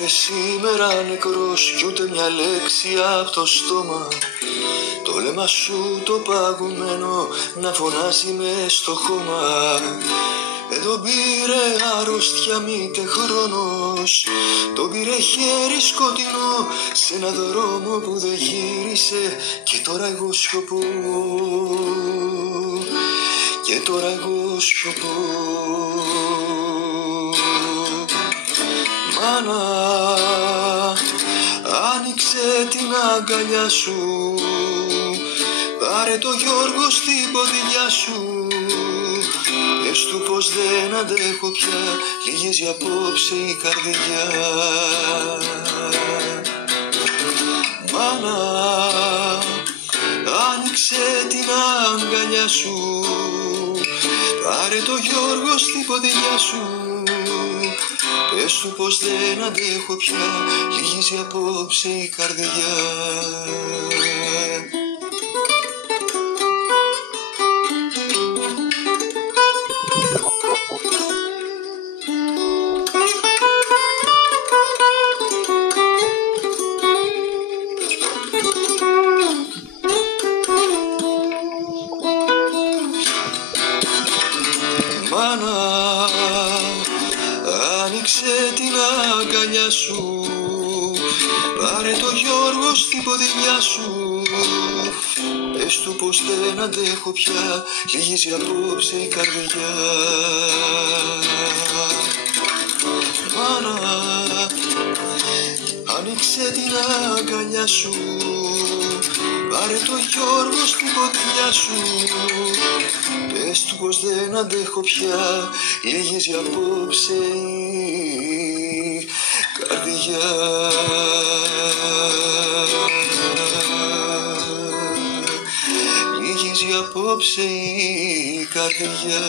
ήρθε σήμερα νεκρός κι ούτε μια λέξη απ' το στόμα. Το λαιμα σου το παγωμένο να φωνάζει μες στο χώμα. Δεν τον πήρε αρρώστια μήτε χρόνος, τον πήρε χέρι σκοτεινό σε ένα δρόμο που δεν γύρισε. Και τώρα εγώ σιωπώ, και τώρα εγώ σιωπώ. Μάνα, άνοιξε την αγκαλιά σου, πάρε το Γιώργο στην ποδηλιά σου. Πες του πως δεν αντέχω πια, λυγίζει απόψε η καρδιά. Μάνα, άνοιξε την αγκαλιά σου, πάρε το Γιώργο στην ποδηλιά σου. Πες του πως δεν αντέχω πια, λυγίζει απόψε η καρδιά. Μάνα, άνοιξε την αγκαλιά σου, πάρε το Γιώργο στην ποδηλιά σου. Πες του πως δεν αντέχω πια, λυγίζει απόψε η καρδιά. Μάνα, άνοιξε την αγκαλιά σου, πάρε το Γιώργο στην ποδηλιά σου. Πες του πως δεν αντέχω πια, λυγίζει απόψε η καρδιά. Λυγίζει απόψε η καρδιά.